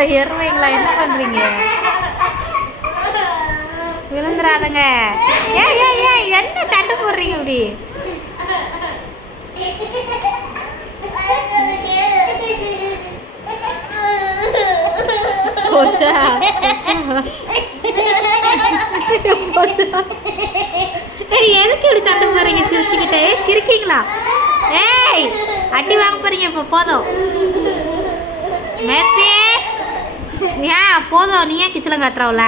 அட எருமைங்களா, என்ன பண்றீங்க? விழுந்துடாதங்க. ஏய் ஏய் ஏய், என்ன சண்டை போடுறீங்க இப்படி? போச்சா போச்சா? ஏய், எதுக்கு இப்படி சண்டை போடுறீங்க சிரிச்சுக்கிட்டே? கிறுக்கீங்களா? ஏய், அடி வாங்க போறீங்க. இப்போ போதும் மேசி. ஏன் போதும், நீ ஏன் கிச்சலம் காட்டுறவள?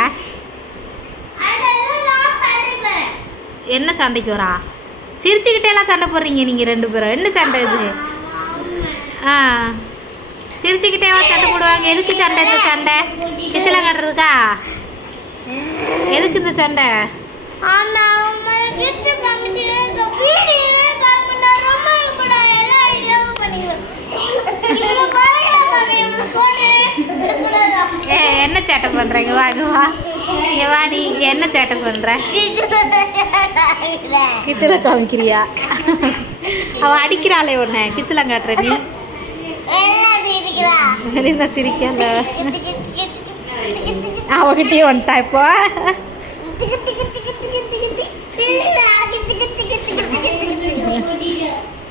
என்ன சண்டைக்கு வரா? சிரிச்சுக்கிட்டே எல்லாம் சண்டை போடுறீங்க நீங்கள் ரெண்டு பேரும். என்ன சண்டை இது? ஆ, சிரிச்சுக்கிட்டேவா சண்டை போடுவாங்க? எதுக்கு சண்டை? இந்த சண்டை கிச்சலம் காட்டுறதுக்கா? எதுக்கு இந்த சண்டை? என்ன சேட்டை பண்றீங்க? வாங்க வா, இங்க வா. நீ என்ன சேட்டை பண்ற? கிச்சல காமிக்கிறியா? அவ அடிக்கிறாளே உன்னை, கிச்சல காட்டுற நீ. என்ன சிரிக்கல? அவகிட்டயே வந்துட்டா இப்போ.